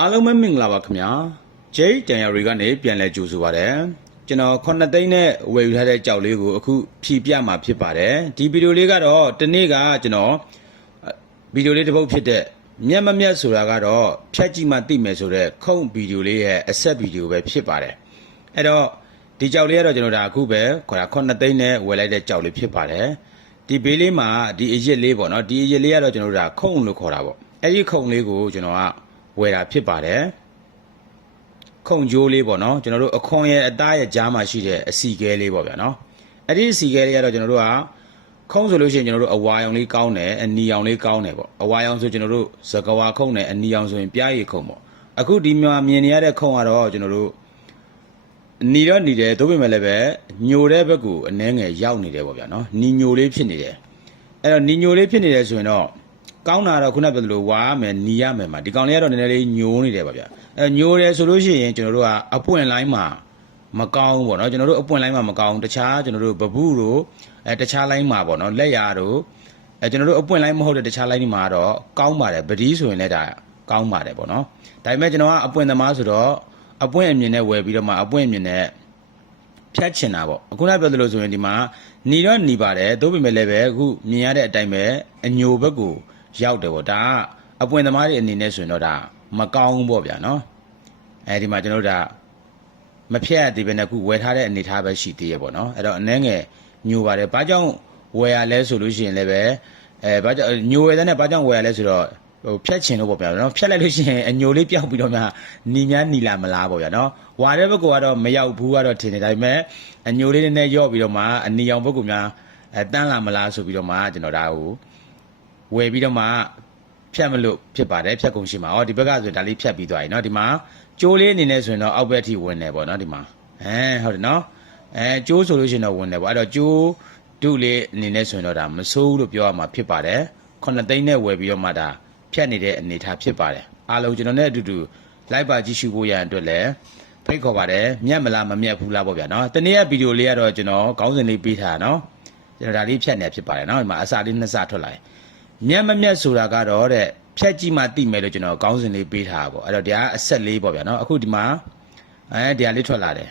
အားလုံးပဲမင်္ဂလာပါခင်ဗျာဂျိတ်တန်ရရီကနေပြန်လဲကြိုဆိုပါရစေကျွန်တော်ခုနှစ်သိန်းနဲ့ဝယ်ယူထားတဲ့ကြောက်လေးကိုအခုဖြီပြမှာဖြစ်ပါတယ်ဒီဗီဒီယိုလေးကတော့ဒီနေ့ကကျွန်တော်ဗီဒီယိုလေးတစ်ပုဒ်ဖြစ်တဲ့မျက်မမျက်ဆိုတာကတော့ဖြတ်ကြည့်မှသိမယ်ဆိုတော့ခုံဗီဒီယိုလေးရဲ့အဆက်ဗီဒီယိုပဲဖြစ်ပါတယ်အဲ့တော့ဒီကြောက်လေးကတော့ကျွန်တော်ဒါအခုပဲခေါ်တာခုနှစ်သိန်းနဲ့ဝယ်လိုက်တဲ့ကြောက်လေးဖြစ်ပါတယ်ဒီဘေးလေးမှာဒီအရစ်လေးပေါ့နော်ဒီအရစ်လေးကတော့ကျွန်တော်တို့ဒါခုံလို့ခေါ်တာပေါ့အဲ့ဒီခုံလေးကိုကျွန်တော်က ဝယ်တာဖြစ်ပါတယ်ခုံကြိုးလေးပေါ့နော်ကျွန်တော်တို့အခွန်ရဲ့အသားရဲ့ကြားမှာရှိတဲ့အစီကဲလေးပေါ့ဗျာနော်အဲ့ဒီအစီကဲလေးကတော့ကျွန်တော်တို့ကခုံဆိုလို့ရှိရင်ကျွန်တော်တို့အဝါရောင်လေးကောင်းတယ်အနီရောင်လေးကောင်းတယ်ပေါ့အဝါရောင်ဆိုကျွန်တော်တို့ဇကဝါခုံနဲ့အနီရောင်ဆိုရင်ပြားရည်ခုံပေါ့အခုဒီမှာမြင်နေရတဲ့ခုံကတော့ကျွန်တော်တို့နီတော့နီတယ်သို့ပေမဲ့လည်းပဲညိုတဲ့ဘက်ကိုအနှဲငယ်ရောက်နေတယ်ပေါ့ဗျာနော်နီညိုလေးဖြစ်နေတယ်အဲ့တော့နီညိုလေးဖြစ်နေတယ်ဆိုရင်တော့ ကောင်းတာတော့ခုနကပြောသလိုဝါရမယ်နီရမယ်မှာဒီကောင်လေးကတော့နည်းနည်းလေးညိုနေတယ်ပေါ့ဗျာအဲညိုတယ်ဆိုလို့ရှိရင်ကျွန်တော်တို့ကအပွင့်လိုင်းမှာမကောင်းဘူးပေါ့နော်ကျွန်တော်တို့အပွင့်လိုင်းမှာမကောင်းဘူးတခြားကျွန်တော်တို့ဘဘူးတို့အဲတခြားလိုင်းမှာပေါ့နော်လက်ရတို့အဲကျွန်တော်တို့အပွင့်လိုင်းမဟုတ်တဲ့တခြားလိုင်းတွေမှာတော့ကောင်းပါတယ်ပတိဆိုရင်လည်းဒါကောင်းပါတယ်ပေါ့နော်ဒါပေမဲ့ကျွန်တော်ကအပွင့်သမားဆိုတော့အပွင့်အမြင်နဲ့ဝယ်ပြီးတော့မှအပွင့်အမြင်နဲ့ ဖြတ်ချင်တာပေါ့အခုနပြောသလိုဆိုရင်ဒီမှာหนีတော့หนีပါတယ်သို့ပေမဲ့လည်းပဲအခုမြင်ရတဲ့အတိုင်းပဲအညိုဘက်ကို ရောက်တယ်ပေါ့ဒါကအပွင့်သမားတွေအနေနဲ့ဆိုရင်တော့ဒါမကောင်းဘူးပေါ့ဗျာနော်အဲဒီမှာကျွန်တော်တို့ဒါမဖြတ်ရသေးဘဲနဲ့ခုဝယ်ထားတဲ့အနေထားပဲရှိသေးရပေါ့နော်အဲ့တော့အနှဲငယ်ညိုပါတယ်ဘာကြောင့်ဝယ်ရလဲဆိုလို့ရှိရင်လည်းပဲအဲဘာကြောင့်ညိုရတဲ့နဲ့ဘာကြောင့်ဝယ်ရလဲဆိုတော့ဟိုဖြတ်ချင်လို့ပေါ့ဗျာနော်ဖြတ်လိုက်လို့ရှိရင်အညိုလေးပြောက်ပြီးတော့များနီများနီလာမလားပေါ့ဗျာနော်ဝါတဲ့ဘက်ကတော့မရောက်ဘူးကတော့ထင်တယ်ဒါပေမဲ့အညိုလေးနဲ့ညော့ပြီးတော့မှအနီအောင်ဘက်ကများအဲတန်းလာမလားဆိုပြီးတော့မှကျွန်တော်ဒါဟို ဝယ်ပြီးတော့မှဖြတ်မလို့ဖြစ်ပါတယ်ဖြတ်ကုန်ရှိမှာဩဒီဘက်ကဆိုရင်ဒါလေးဖြတ်ပြီးသွားပြီเนาะဒီမှာကျိုးလေးအနေနဲ့ဆိုရင်တော့အောက်ဘက်အထိဝင်တယ်ပေါ့เนาะဒီမှာအဲဟုတ်တယ်เนาะအဲကျိုးဆိုလို့ရှိရင်တော့ဝင်တယ်ပေါ့အဲ့တော့ကျိုးဒုလေးအနေနဲ့ဆိုရင်တော့ဒါမဆိုးဘူးလို့ပြောရမှာဖြစ်ပါတယ်ခုနှစ်သိန်းနဲ့ဝယ်ပြီးတော့မှဒါဖြတ်နေတဲ့အနေအထားဖြစ်ပါတယ်အားလုံးကျွန်တော်နဲ့အတူတူလိုက်ပါကြည့်ရှုဖို့ရန်အတွက်လည်းဖိတ်ခေါ်ပါတယ်မြတ်မလားမမြတ်ဘူးလားပေါ့ဗျာเนาะတနေ့ကဗီဒီယိုလေးကတော့ကျွန်တော်ခေါင်းစဉ်လေးပေးထားတာเนาะကျွန်တော်ဒါလေးဖြတ်နေဖြစ်ပါတယ်เนาะဒီမှာအစာလေးနှစ်စထွက်လာတယ် မြတ်မမြတ်ဆိုတာကတော့တဲ့ဖြတ်ကြည့်မှသိမယ်လို့ကျွန်တော်ခေါင်းစဉ်လေးပေးထားတာပေါ့အဲ့တော့ဒီကအဆက်လေးပေါ့ဗျာနော်အခုဒီမှာအဲဒီဟာလေးထွက်လာတယ်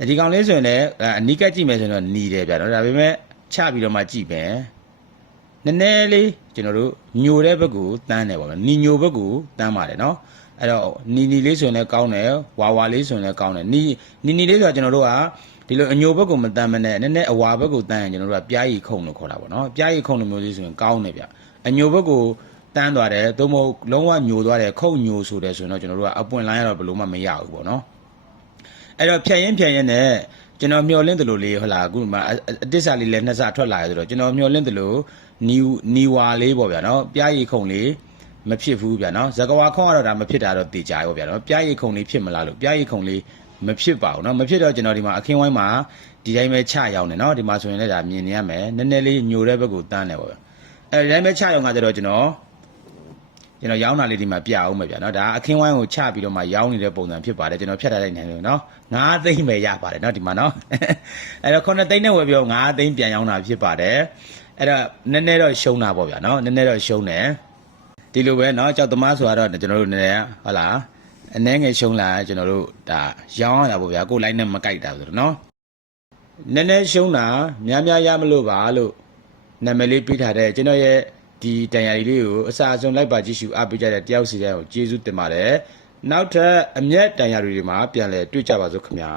အဲဒီကောင်လေးဆိုရင်လည်းအနီးကပ်ကြည့်မယ်ဆိုရင်တော့နီးတယ်ဗျာနော်ဒါပေမဲ့ချပြီးတော့မှကြည့်မယ်နည်းနည်းလေးကျွန်တော်တို့ညိုတဲ့ဘက်ကိုတန်းတယ်ပေါ့ဗျာနီညိုဘက်ကိုတန်းပါတယ်နော်အဲ့တော့နီနီလေးဆိုရင်လည်းကောင်းတယ်ဝါဝါလေးဆိုရင်လည်းကောင်းတယ်နီနီနီလေးဆိုတာကျွန်တော်တို့က ဒီလိုအညိုဘက်ကိုမတန်းမနဲ့နည်းနည်းအဝါဘက်ကိုတန်းရင်ကျွန်တော်တို့ကပြားရီခုံလို့ခေါ်တာပေါ့နော်ပြားရီခုံလိုမျိုးလေးဆိုရင်ကောင်းတယ်ဗျအညိုဘက်ကိုတန်းသွားတယ်သို့မဟုတ်လုံးဝညိုသွားတယ်ခုံညိုဆိုတယ်ဆိုရင်တော့ကျွန်တော်တို့ကအပွင့်လိုင်းရတော့ဘယ်လို့မှမရဘူးပေါ့နော်အဲ့တော့ဖြတ်ရင်ဖြတ်ရင်နဲ့ကျွန်တော်မျောလင့်တယ်လို့လေးဟုတ်လားအခုမှအတစ္ဆာလေးလည်းနှစ်ဆထွက်လာရဆိုတော့ကျွန်တော်မျောလင့်တယ်လို့နီနီဝါလေးပေါ့ဗျာနော်ပြားရီခုံလေးမဖြစ်ဘူးဗျာနော်ဇကဝါခုံကတော့ဒါမဖြစ်တာတော့တေချာရောဗျာနော်ပြားရီခုံလေးဖြစ်မလားလို့ပြားရီခုံလေး မဖြစ်ပါဘူးเนาะမဖြစ်တော့ကျွန်တော်ဒီမှာအခင်းဝိုင်းမှာဒီတိုင်းပဲချရောင်းနေเนาะဒီမှာဆိုရင်လည်းဒါမြင်နေရမယ်နည်းနည်းလေးညိုတဲ့ဘက်ကိုတန်းတယ်ပေါ့ဗျာအဲဒီတိုင်းပဲချရောင်းကကြတော့ကျွန်တော်ကျွန်တော်ရောင်းတာလေးဒီမှာပြအောင်မယ်ဗျာเนาะဒါအခင်းဝိုင်းကိုချပြီးတော့မှရောင်းနေတဲ့ပုံစံဖြစ်ပါတယ်ကျွန်တော်ဖြတ်ထားတဲ့နေလို့เนาะ9သိန်းပဲရပါတယ်เนาะဒီမှာเนาะအဲ့တော့9သိန်းနဲ့ဝယ်ပြီးတော့9သိန်းပြန်ရောင်းတာဖြစ်ပါတယ်အဲ့တော့နည်းနည်းတော့ရှုံးတာပေါ့ဗျာเนาะနည်းနည်းတော့ရှုံးတယ်ဒီလိုပဲเนาะကြောက်သမားဆိုတော့ကျွန်တော်တို့နည်းနည်းဟုတ်လား အနှဲငယ်ရှုံးလာကျွန်တော်တို့ဒါရောင်းရတာပေါ့ဗျာကိုယ်လိုက်နဲ့မကြိုက်တာဆိုတော့နော်နည်းနည်းရှုံးတာများများရမလို့ပါလို့နာမည်လေးပေးထားတဲ့ကျွန်တော်ရဲ့ဒီတန်ရာကြီးလေးကိုအစာအဆုံးလိုက်ပါကြည့်ရှုအားပေးကြတဲ့တယောက်စီတိုင်းကိုကျေးဇူးတင်ပါတယ်နောက်ထပ်အမျက်တန်ရာတွေမှာပြန်လဲတွေ့ကြပါစို့ခင်ဗျာ